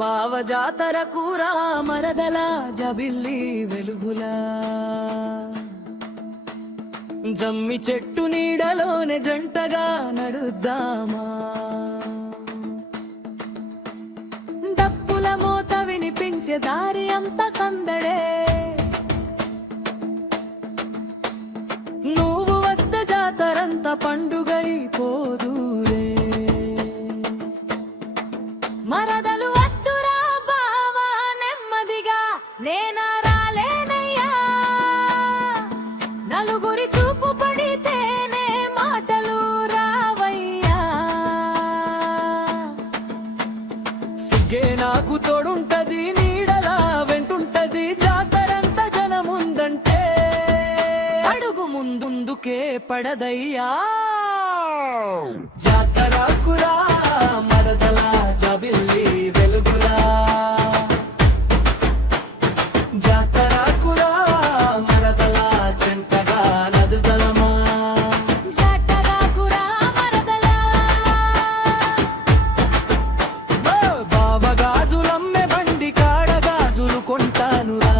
బావ జాతర కూర మరదల జబిల్లి వెలుగులా జమ్మి చెట్టు నీడలోనే జంటగా నడుద్దామా డప్పుల మోత వినిపించే దారి అంత సందడే నువ్వు వస్తే జాతరంత పండుగైపోదురే మరదలు వద్దురా బావా నెమ్మదిగా నేనా రాలేనయ్యా నలుగురి చూపు పడితేనే మాటలు రావయ్యా సిగ్గే నాకు తోడుంటది నీడలా వెంటుంటది జాతరంత జనముందంటే అడుగు ముందుకే పడదయ్యా జాతరకురా మరదల జబిల్లి వెలుగులా జాతరకురా మరదల జంటగా నడుదలమా జాతరకురా మరదల బావ గాజులమ్మే బండి కాడ గాజులు కొంటానురా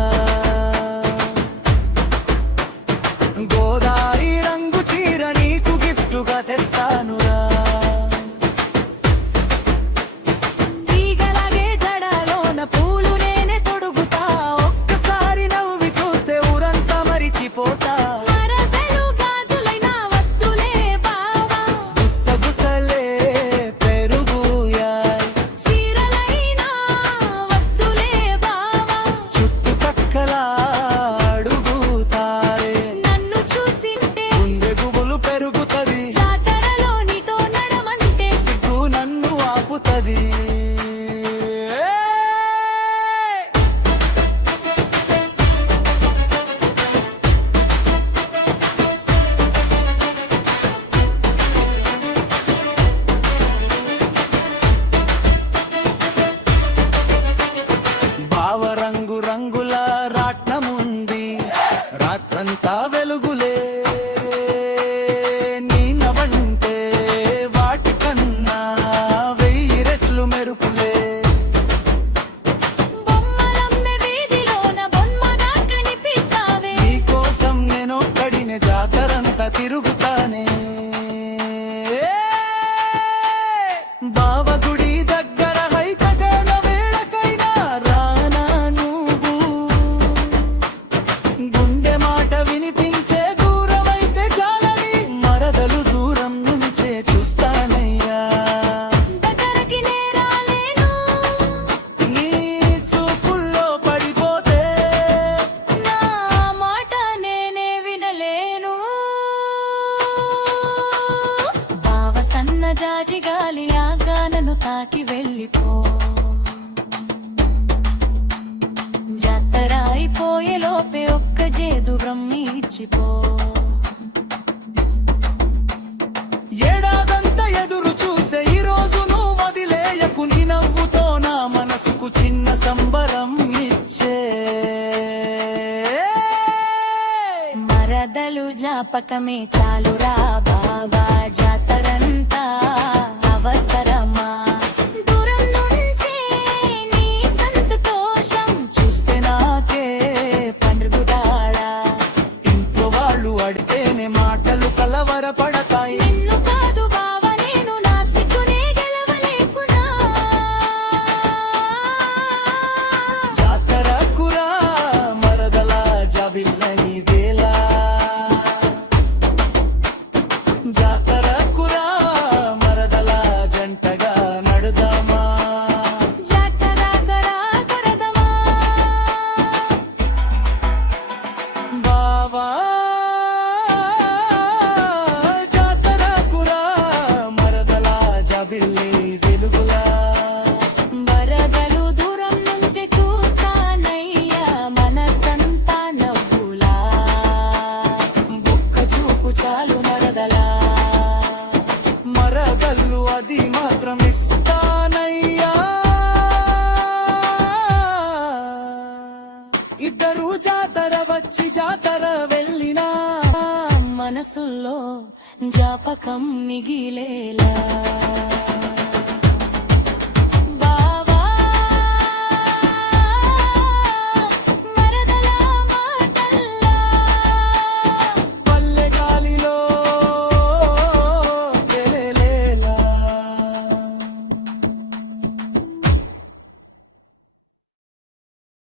గోదారి రంగు చీర నీకు గిఫ్టుగా తెస్తానురా ఈగలాగే జడలోన పూలు నేనే తొడుగుతా ఒక్కసారి నవ్వి చూస్తే ఊరంతా మరిచిపోతా మరదలు గాజులైనా వద్దులే బావా గుసగుసలే పెరుగుయాయ్ చీరలైనా వద్దులే బావా చుట్టుపక్కల అడుగుతారే నన్ను చూసింటే గుండె గుబులు పెరుగుతది జాతరలో నీతో నడమంటే సిగ్గు నన్ను ఆపుతది బావ రంగు రంగుల రాట్నముంది రాత్రంతా వెలుగులే నీ నవంటే వాటికన్నా 1000 రెట్లు మెరుపులే బొమ్మలమ్మే వీధిలోన బొమ్మగా కనిపిస్తావే నీకోసం నేనొక్కడినే జాతరంతా తిరుగుతానే బావ గుడి దగ్గర హైకగన వేళకైనా రానా నువ్వు గుండె మాట వినిపించే దూరమైతే చాలని మరదలు దూరం నుంచే చూస్తానయ్యా దగ్గరకి నేరాలేను నీ చూపుల్లో పడిపోతే నా మాట నేనే వినలేను బావ సన్న జాజి గాలి ఆగానను తాకి వెళ్ళిపో జాతర అయిపోయే లోపే ఒక్క జేదు బ్రహ్మి ఇచ్చిపో ఏడాదంతా ఎదురు చూసే ఈ రోజు నువ్వు వదిలేయకు నీ నవ్వుతో నా మనసుకు చిన్న సంబరం ఇచ్చే మరదలు జాపకమే చాలురా బావా జాతరంతా అవసరమా దూరం నుంచే నీ సంతోషం చూస్తే నాకే పండుగుడాడా ఇంట్లో వాళ్ళు అడితేనే మాటలు కలవరపడతాయి నిన్ను కాదు బావ నేను నా సిగ్గునే గెలవలేకున్నా జాతరకురా మరదల జబిల్లని వేళ జాతరకురా మరదల జంటగా నడుదామా జాతరగరా కరదమా బావా జాతరకురా మరదల జబిల్లి వెలుగులా వరదలు దూరం నుంచి చూస్తానయ్యా మనసంతా నవ్వులా బుక్క చూపు చాలు మరదలా మరదలు అది మాత్రం ఇస్తానయ్యా ఇద్దరు జాతర వచ్చి జాతర వెళ్ళినా మనసుల్లో జాపకం మిగిలేలా